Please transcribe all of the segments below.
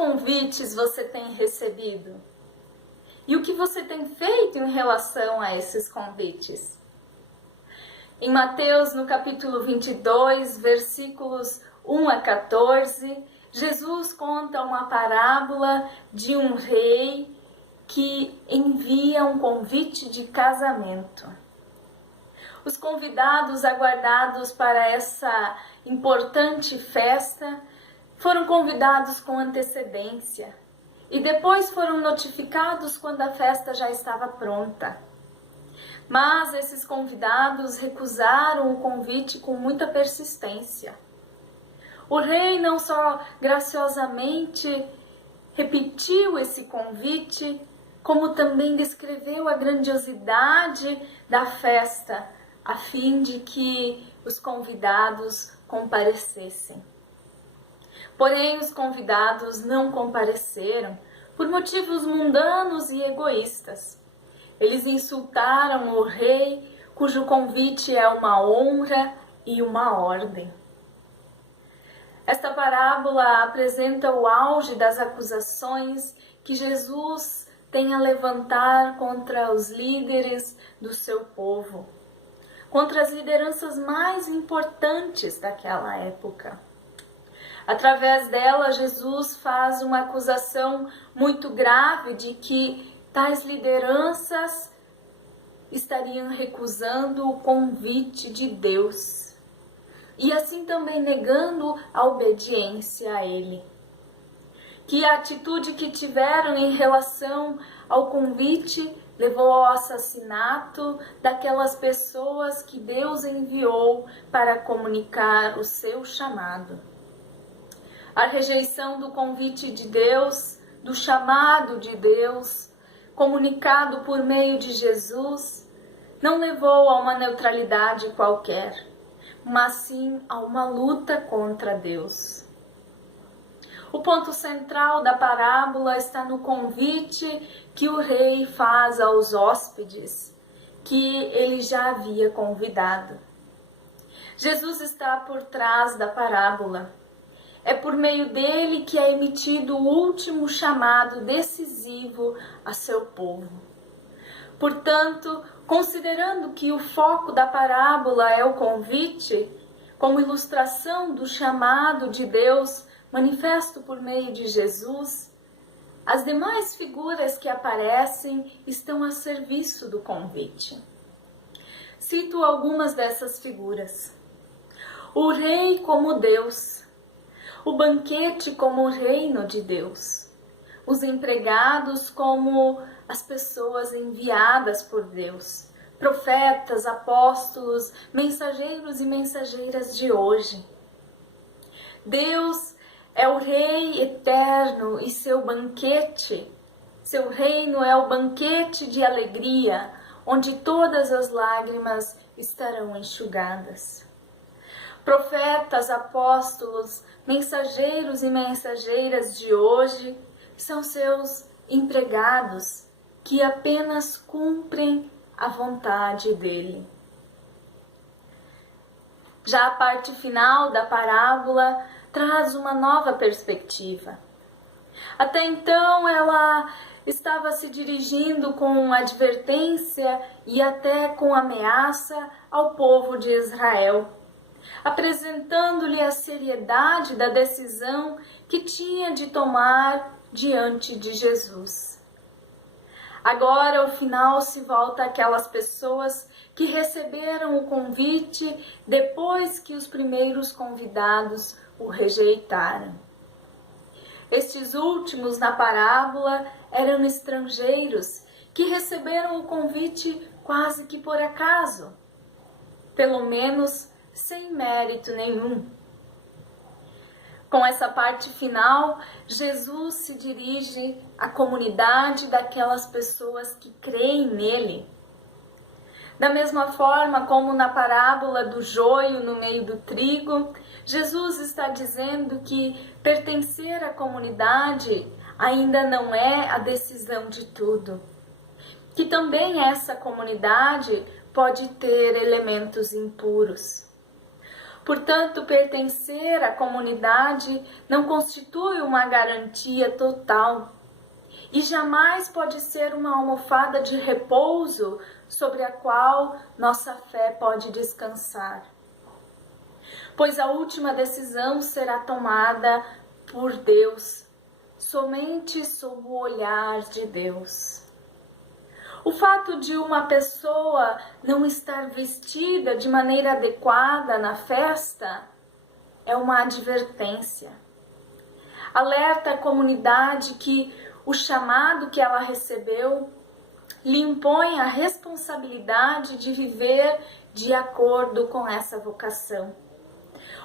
convites você tem recebido? E o que você tem feito em relação a esses convites? Em Mateus, no capítulo 22, versículos 1 a 14, Jesus conta uma parábola de um rei que envia um convite de casamento. Os convidados aguardados para essa importante festa foram convidados com antecedência e depois foram notificados quando a festa já estava pronta. Mas esses convidados recusaram o convite com muita persistência. O rei não só graciosamente repetiu esse convite, como também descreveu a grandiosidade da festa, a fim de que os convidados comparecessem. Porém, os convidados não compareceram por motivos mundanos e egoístas. Eles insultaram o rei, cujo convite é uma honra e uma ordem. Esta parábola apresenta o auge das acusações que Jesus tem a levantar contra os líderes do seu povo, contra as lideranças mais importantes daquela época. Através dela, Jesus faz uma acusação muito grave de que tais lideranças estariam recusando o convite de Deus e assim também negando a obediência a Ele. Que a atitude que tiveram em relação ao convite levou ao assassinato daquelas pessoas que Deus enviou para comunicar o seu chamado. A rejeição do convite de Deus, do chamado de Deus, comunicado por meio de Jesus, não levou a uma neutralidade qualquer, mas sim a uma luta contra Deus. O ponto central da parábola está no convite que o rei faz aos hóspedes, que ele já havia convidado. Jesus está por trás da parábola. É por meio dele que é emitido o último chamado decisivo a seu povo. Portanto, considerando que o foco da parábola é o convite, como ilustração do chamado de Deus manifesto por meio de Jesus, as demais figuras que aparecem estão a serviço do convite. Cito algumas dessas figuras. O rei como Deus, o banquete como o reino de Deus, os empregados como as pessoas enviadas por Deus, profetas, apóstolos, mensageiros e mensageiras de hoje. Deus é o Rei eterno e seu banquete, seu reino é o banquete de alegria, onde todas as lágrimas estarão enxugadas. Profetas, apóstolos, mensageiros e mensageiras de hoje são seus empregados que apenas cumprem a vontade dele. Já a parte final da parábola traz uma nova perspectiva. Até então ela estava se dirigindo com advertência e até com ameaça ao povo de Israel, apresentando-lhe a seriedade da decisão que tinha de tomar diante de Jesus. Agora, o final se volta àquelas pessoas que receberam o convite depois que os primeiros convidados o rejeitaram. Estes últimos na parábola eram estrangeiros que receberam o convite quase que por acaso, pelo menos sem mérito nenhum. Com essa parte final, Jesus se dirige à comunidade daquelas pessoas que creem nele. Da mesma forma como na parábola do joio no meio do trigo, Jesus está dizendo que pertencer à comunidade ainda não é a decisão de tudo. Que também essa comunidade pode ter elementos impuros. Portanto, pertencer à comunidade não constitui uma garantia total e jamais pode ser uma almofada de repouso sobre a qual nossa fé pode descansar. Pois a última decisão será tomada por Deus, somente sob o olhar de Deus. O fato de uma pessoa não estar vestida de maneira adequada na festa é uma advertência. Alerta a comunidade que o chamado que ela recebeu lhe impõe a responsabilidade de viver de acordo com essa vocação.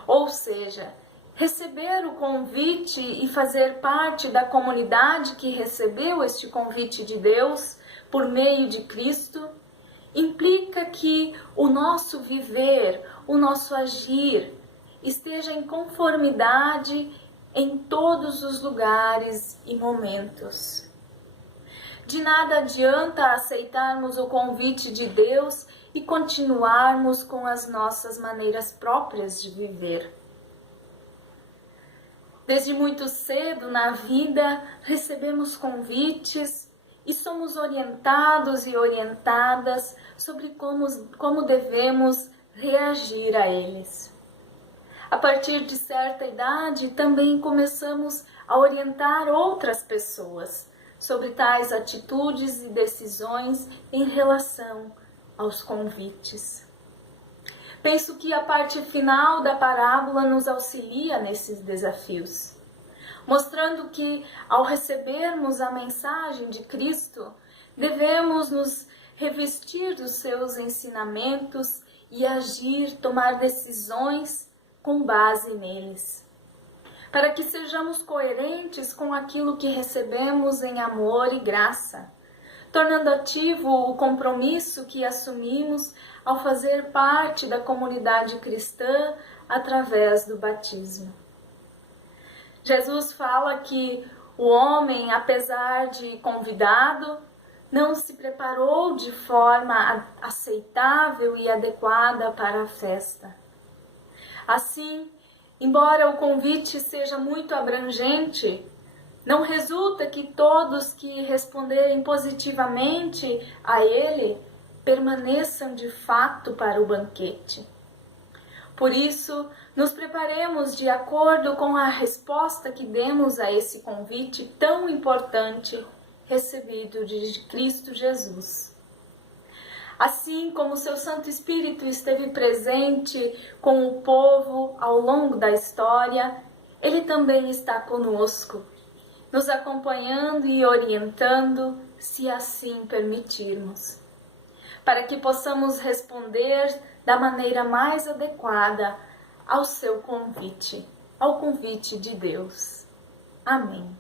Ou seja, receber o convite e fazer parte da comunidade que recebeu este convite de Deus por meio de Cristo implica que o nosso viver, o nosso agir esteja em conformidade em todos os lugares e momentos. De nada adianta aceitarmos o convite de Deus e continuarmos com as nossas maneiras próprias de viver. Desde muito cedo na vida recebemos convites e somos orientados e orientadas sobre como devemos reagir a eles. A partir de certa idade também começamos a orientar outras pessoas sobre tais atitudes e decisões em relação aos convites. Penso que a parte final da parábola nos auxilia nesses desafios, mostrando que, ao recebermos a mensagem de Cristo, devemos nos revestir dos seus ensinamentos e agir, tomar decisões com base neles, para que sejamos coerentes com aquilo que recebemos em amor e graça, tornando ativo o compromisso que assumimos ao fazer parte da comunidade cristã através do batismo. Jesus fala que o homem, apesar de convidado, não se preparou de forma aceitável e adequada para a festa. Assim, embora o convite seja muito abrangente, não resulta que todos que responderem positivamente a ele permaneçam de fato para o banquete. Por isso, nos preparemos de acordo com a resposta que demos a esse convite tão importante recebido de Cristo Jesus. Assim como seu Santo Espírito esteve presente com o povo ao longo da história, ele também está conosco, nos acompanhando e orientando, se assim permitirmos, para que possamos responder da maneira mais adequada ao seu convite, ao convite de Deus. Amém.